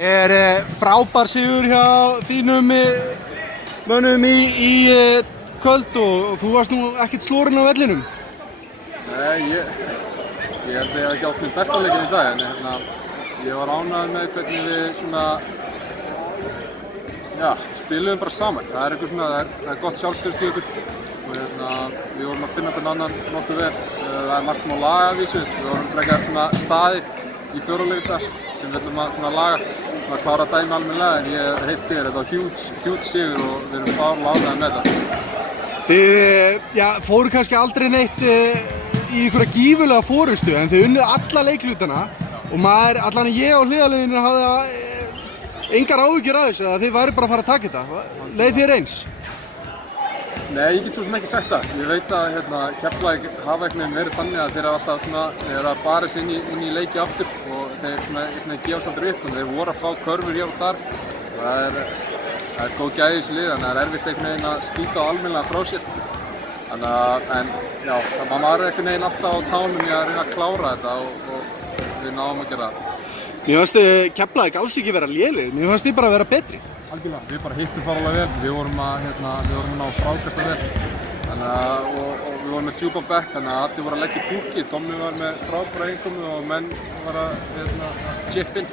Frábær sigur hjá þínum mönnum í kvöld og þú varst nú ekkert slorinn á vellinum. Nei, ég held að ég hef ekki átt minn besta leikinn í dag, en ég var ánægður með hvernig við svona, spiluðum bara saman. Það eitthvað svona, það gott sjálfstraust í okkur og við vorum að finna hvern annan nokkuð vel. Það margt sem á lagavísu, við vorum frekar svona staðir í fjóruleikta sem við ætlum að svona laga, svona klára dæmi almennilega, en ég heitti þér, þetta var huge sigur og við erum fárlega ánægðir með þetta. Þið fóru kannski aldrei neitt í einhverja gífurlega forystu en þið unnuð alla leikhlutana og allan ég á hliðarliðinu hafði engar áhyggjur af þessu að þið væri bara að fara að taka þetta. Leið þér eins? Nei, ég get svo sem ekki sagt það. Ég veit að Keflavík hafa einhvern veginn verið þannig að þeir hafa alltaf svona, þeir eru að bara sig inn í leiki aftur og þeir svona einhvern veginn gefast aldrei upp, þannig þeir voru að fá körfur hér og þar. Það er góð gæði í þessu liði, þannig að það er erfitt einhvern veginn að skýta á almennilega frá sér. Maður var einhvern veginn alltaf á tánum í að reyna að klára þetta og við náðum að gera það. Mér fannst Keflavík alls ekki vera lélegir, mér fannst þið bara vera betri. Algjörlega. Við bara hittum fárlega vel, við vorum að ná frákasta vel og við vorum með djúpan bekk, þannig að allir voru að leggja í púki. Tommi var með frábæra innkomu og menn var að chip in.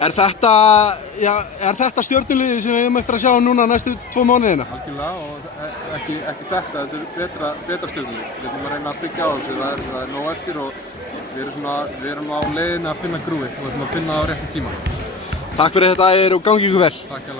Er þetta stjörnuliðið sem við höfum eftir að sjá núna næstu 2 mánuðina? Algjörlega, og ekki þetta er betra stjörnulið. Við ætlum að reyna að byggja á þessu, það er nóg eftir og við erum á leiðinni að finna grúið og við ætlum að finna það á réttum tíma. Takk fyrir þetta og gangi ykkur vel. Takk hérlega.